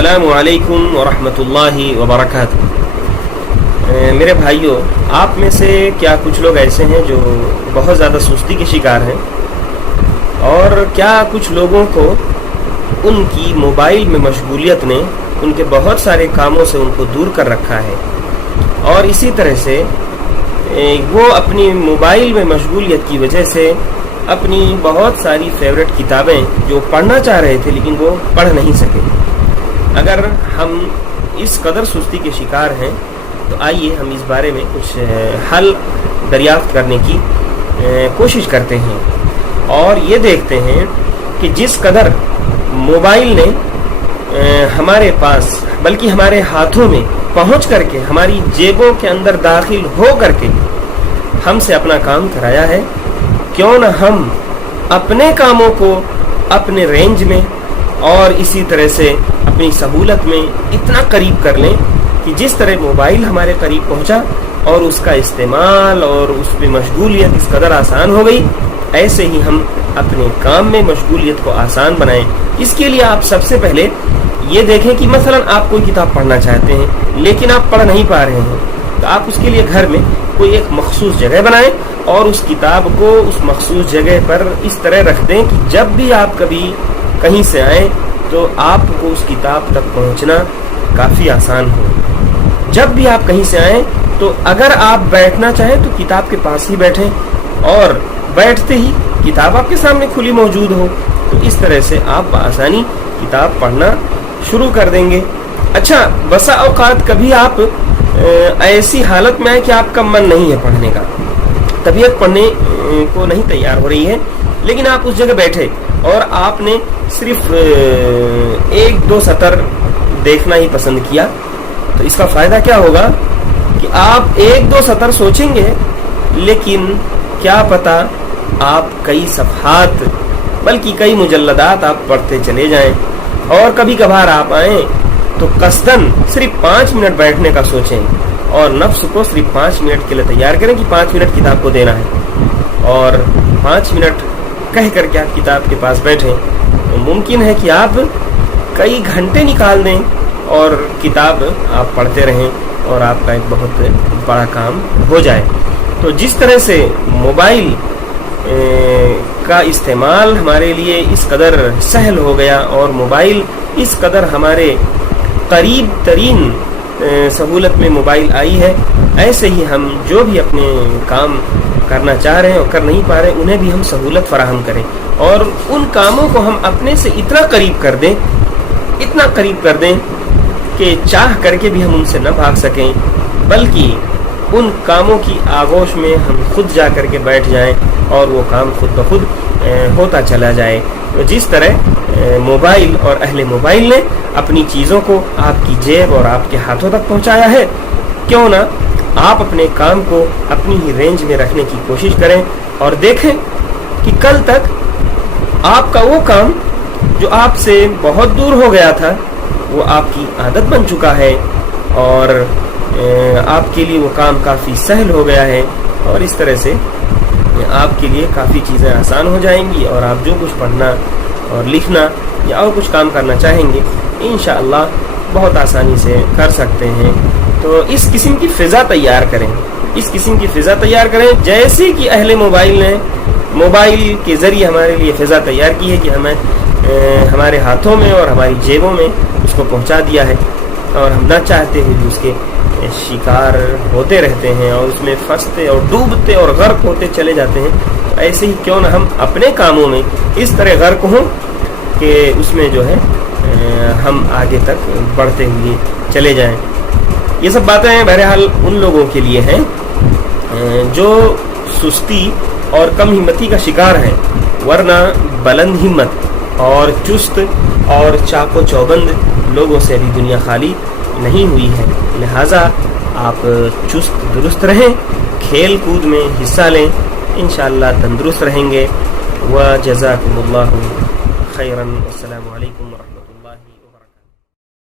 السلام علیکم ورحمۃ اللہ وبرکاتہ۔ میرے بھائیوں، آپ میں سے کیا کچھ لوگ ایسے ہیں جو بہت زیادہ سستی کے شکار ہیں، اور کیا کچھ لوگوں کو ان کی موبائل میں مشغولیت نے ان کے بہت سارے کاموں سے ان کو دور کر رکھا ہے، اور اسی طرح سے وہ اپنی موبائل میں مشغولیت کی وجہ سے اپنی بہت ساری فیوریٹ کتابیں جو پڑھنا چاہ رہے تھے لیکن وہ پڑھ نہیں سکے۔ اگر ہم اس قدر سستی کے شکار ہیں تو آئیے ہم اس بارے میں کچھ حل دریافت کرنے کی کوشش کرتے ہیں، اور یہ دیکھتے ہیں کہ جس قدر موبائل نے ہمارے پاس بلکہ ہمارے ہاتھوں میں پہنچ کر کے ہماری جیبوں کے اندر داخل ہو کر کے ہم سے اپنا کام کرایا ہے، کیوں نہ ہم اپنے کاموں کو اپنے رینج میں اور اسی طرح سے اپنی سہولت میں اتنا قریب کر لیں کہ جس طرح موبائل ہمارے قریب پہنچا اور اس کا استعمال اور اس میں مشغولیت اس قدر آسان ہو گئی، ایسے ہی ہم اپنے کام میں مشغولیت کو آسان بنائیں۔ اس کے لیے آپ سب سے پہلے یہ دیکھیں کہ مثلا آپ کوئی کتاب پڑھنا چاہتے ہیں لیکن آپ پڑھ نہیں پا رہے ہیں، تو آپ اس کے لیے گھر میں کوئی ایک مخصوص جگہ بنائیں اور اس کتاب کو اس مخصوص جگہ پر اس طرح رکھ دیں کہ جب بھی آپ کبھی کہیں سے آئیں تو آپ کو اس کتاب تک پہنچنا کافی آسان ہو۔ جب بھی آپ کہیں سے آئیں تو اگر آپ بیٹھنا چاہیں تو کتاب کے پاس ہی بیٹھیں، اور بیٹھتے ہی کتاب آپ کے سامنے کھلی موجود ہو، تو اس طرح سے آپ بآسانی کتاب پڑھنا شروع کر دیں گے۔ اچھا، بسا اوقات کبھی آپ ایسی حالت میں آئے کہ آپ کا من نہیں ہے پڑھنے کا، طبیعت پڑھنے کو نہیں تیار ہو رہی ہے، لیکن آپ اس جگہ بیٹھے اور آپ نے صرف ایک دو سطر دیکھنا ہی پسند کیا، تو اس کا فائدہ کیا ہوگا کہ آپ ایک دو سطر سوچیں گے لیکن کیا پتا آپ کئی صفحات بلکہ کئی مجلدات آپ پڑھتے چلے جائیں، اور کبھی کبھار آپ آئیں تو قصداً صرف 5 منٹ بیٹھنے کا سوچیں اور نفس کو صرف 5 منٹ کے لیے تیار کریں کہ 5 منٹ کتاب کو دینا ہے، اور 5 منٹ کہہ کر کے آپ کتاب کے پاس بیٹھیں، ممکن ہے کہ آپ کئی گھنٹے نکال دیں اور کتاب آپ پڑھتے رہیں اور آپ کا ایک بہت بڑا کام ہو جائے۔ تو جس طرح سے موبائل کا استعمال ہمارے لیے اس قدر سہل ہو گیا اور موبائل اس قدر ہمارے قریب ترین سہولت میں موبائل آئی ہے، ایسے ہی ہم جو بھی اپنے کام کرنا چاہ رہے ہیں اور کر نہیں پا رہے انہیں بھی ہم سہولت فراہم کریں، اور ان کاموں کو ہم اپنے سے اتنا قریب کر دیں کہ چاہ کر کے بھی ہم ان سے نہ بھاگ سکیں، بلکہ ان کاموں کی آغوش میں ہم خود جا کر کے بیٹھ جائیں اور وہ کام خود بخود ہوتا چلا جائے۔ تو جس طرح موبائل اور اہل موبائل نے اپنی چیزوں کو آپ کی جیب اور آپ کے ہاتھوں تک پہنچایا ہے، کیوں نہ آپ اپنے کام کو اپنی ہی رینج میں رکھنے کی کوشش کریں، اور دیکھیں کہ کل تک آپ کا وہ کام جو آپ سے بہت دور ہو گیا تھا وہ آپ کی عادت بن چکا ہے، اور آپ کے لیے وہ کام کافی سہل ہو گیا ہے، اور اس طرح سے آپ کے لیے کافی چیزیں آسان ہو جائیں گی، اور آپ جو کچھ پڑھنا اور لکھنا یا اور کچھ کام کرنا چاہیں گے انشاءاللہ بہت آسانی سے کر سکتے ہیں۔ تو اس قسم کی فضا تیار کریں جیسے کہ اہل موبائل نے موبائل کے ذریعے ہمارے لیے فضا تیار کی ہے کہ ہمیں ہمارے ہاتھوں میں اور ہماری جیبوں میں اس کو پہنچا دیا ہے، اور ہم نہ چاہتے ہوئے بھی اس کے شکار ہوتے رہتے ہیں اور اس میں پھنستے اور ڈوبتے اور غرق ہوتے چلے جاتے ہیں۔ تو ایسے ہی کیوں نہ ہم اپنے کاموں میں اس طرح غرق ہوں کہ اس میں جو ہے ہم آگے تک بڑھتے ہوئے چلے جائیں۔ یہ سب باتیں بہرحال ان لوگوں کے لیے ہیں جو سستی اور کم ہمتی کا شکار ہیں، ورنہ بلند ہمت اور چست اور چاق و چوبند لوگوں سے ابھی دنیا خالی نہیں ہوئی ہے۔ لہٰذا آپ چست درست رہیں، کھیل کود میں حصہ لیں، انشاءاللہ تندرست رہیں گے۔ وجزاکم اللہ خیرا، السلام علیکم ورحمۃ اللہ۔